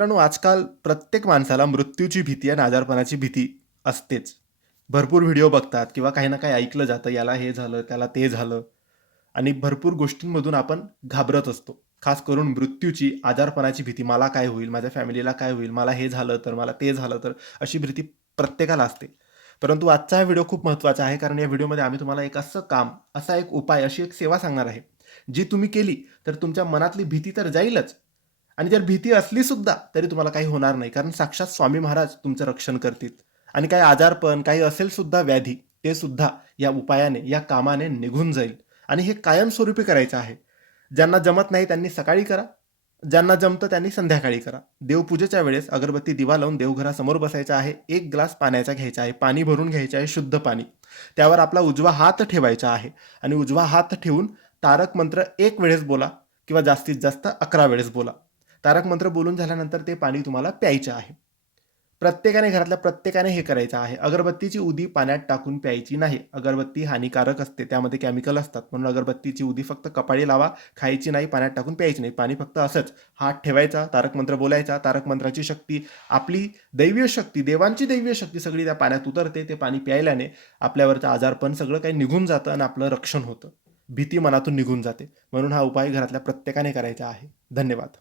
मित्रांनो, आजकाल प्रत्येक माणसाला मृत्यूची भीती आणि आजारपणाची भीती असतेच. भरपूर व्हिडिओ बघतात किंवा काही ना काही ऐकलं जातं, याला हे झालं, त्याला ते झालं आणि भरपूर गोष्टींमधून आपण घाबरत असतो. खास करून मृत्यूची, आजारपणाची भीती. मला काय होईल? माझ्या फॅमिलीला काय होईल? मला हे झालं तर, मला ते झालं तर, अशी भीती प्रत्येकाला असते. परंतु आजचा हा व्हिडिओ खूप महत्त्वाचा आहे, कारण या व्हिडिओमध्ये आम्ही तुम्हाला एक असं काम, असा एक उपाय, अशी एक सेवा सांगणार आहे, जी तुम्ही केली तर तुमच्या मनातली भीती तर जाईलच आणि जर भीती असली सुद्धा तरी तुम्हाला काही होणार नाही, कारण साक्षात स्वामी महाराज तुमचं रक्षण करतील आणि काही आजारपण, काही असेल सुद्धा व्याधी, ते सुद्धा या उपायाने, या कामाने निघून जाईल आणि हे कायमस्वरूपी करायचं आहे. ज्यांना जमत नाही त्यांनी सकाळी करा, ज्यांना जमतं त्यांनी संध्याकाळी करा. देवपूजेच्या वेळेस अगरबत्ती दिवा लावून देवघरासमोर बसायचं आहे. एक ग्लास पाण्याचा घ्यायचा आहे, पाणी भरून घ्यायचं आहे, शुद्ध पाणी. त्यावर आपला उजवा हात ठेवायचा आहे आणि उजवा हात ठेवून तारक मंत्र 1 वेळेस बोला किंवा जास्तीत जास्त 11 वेळेस बोला. तारक मंत्र बोलून झाल्यानंतर ते पाणी तुम्हाला प्यायचं आहे. प्रत्येकाने, घरातल्या प्रत्येकाने हे करायचं आहे. अगरबत्तीची उदी पाण्यात टाकून प्यायची नाही. अगरबत्ती हानिकारक असते, त्यामध्ये केमिकल असतात. म्हणून अगरबत्तीची उदी फक्त कपाळी लावा, खायची नाही, पाण्यात टाकून प्यायची नाही. पाणी फक्त असंच हात ठेवायचा, तारक मंत्र बोलायचा. तारक मंत्राची शक्ती, आपली दैवीय शक्ती, देवांची दैवीय शक्ती सगळी त्या पाण्यात उतरते. ते पाणी प्यायल्याने आपल्यावरचं आजारपण सगळं काही निघून जातं आणि आपलं रक्षण होतं. भीती मनातून निघून जाते. म्हणून हा उपाय घरातल्या प्रत्येकाने करायचा आहे. धन्यवाद.